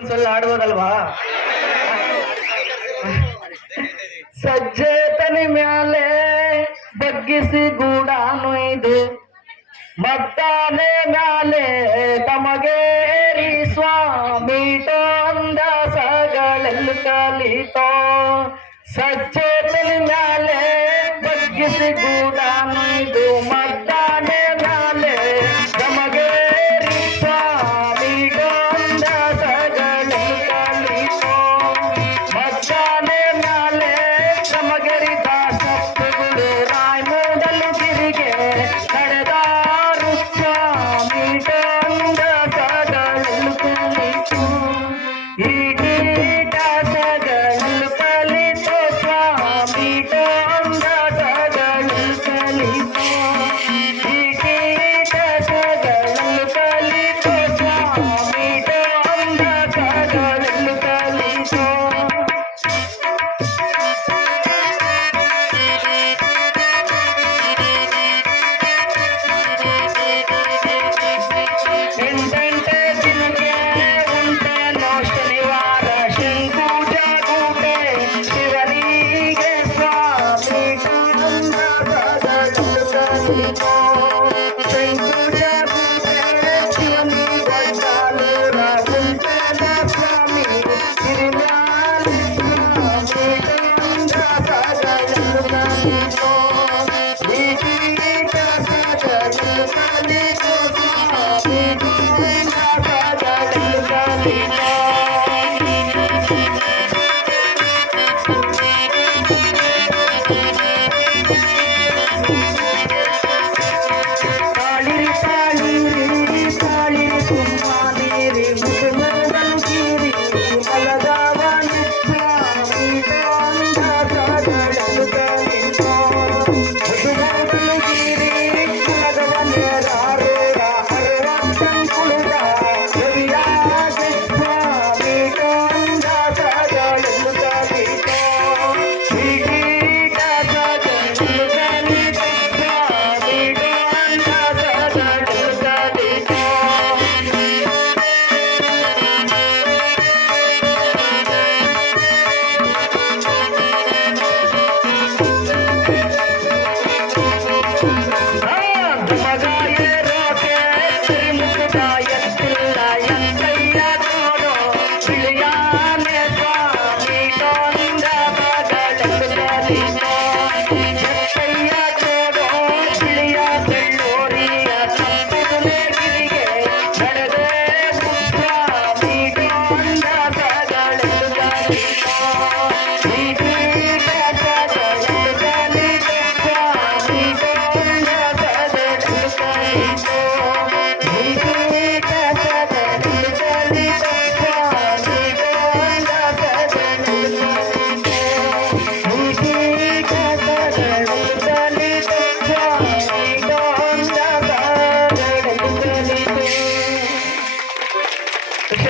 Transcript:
ಒಂದ್ಸಲ ಆಡ್ಬೋದಲ್ವಾ? ಸಜ್ಜೆ ತನಿ ಮ್ಯಾಲೆ ಬಗ್ಗಿಸಿ ಗೂಡ ನೊಯ್ದು ಮತ್ತಾನೆ ಮ್ಯಾಲೆ ತಮಗೇರಿ ಸ್ವಾಮಿ ತಂದ ಸಗಳೆಲ್ಲ ಕಲಿತೋ. ಸಜ್ಜೆ ಮ್ಯಾಲೆ ಬಗ್ಗಿಸಿ ಗೂಡ ನೊಯ್ದು Yeah. Thank you.